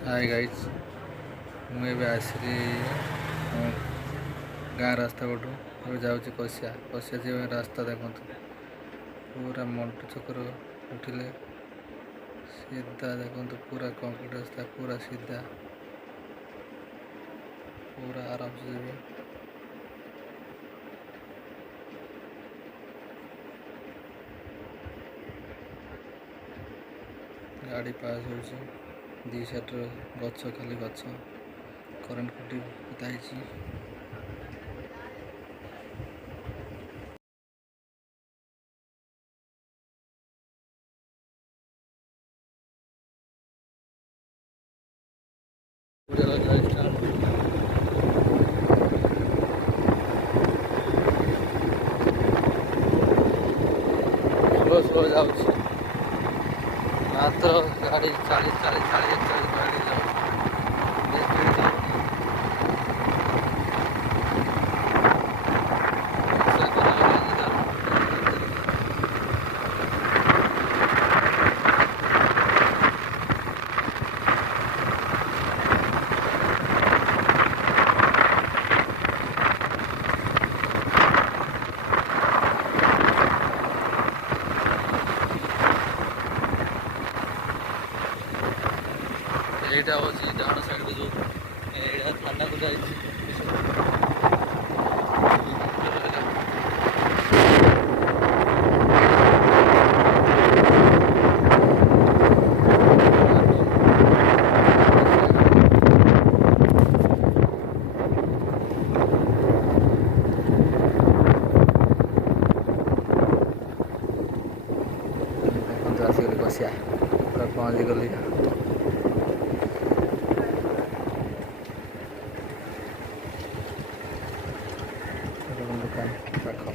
hi guys मुझे आसली गाँ रास्ता पटू अब जाऊँगी कसिया कसिया जी रास्ता देखो पूरा मंटू चक्र उठिले सीधा देखो पूरा कंक्रीट रास्ता पूरा सीधा पूरा आराम से जी गाड़ी पास हो दी साइड्रे गच खाली गच करेन्ट खुटी पोता स्लो स्लो जाऊँ मात्र गाड़ी 40 गाड़ी এইটা হচ্ছে ডান সাইডে যে এইটা ঠান্ডা করে যাচ্ছে ଦେଖନ୍ତୁ ଆସିଗଲି କସିଆ ପୁରା ପହଞ୍ଚିଗଲି ଦୋକାନ ପାଖ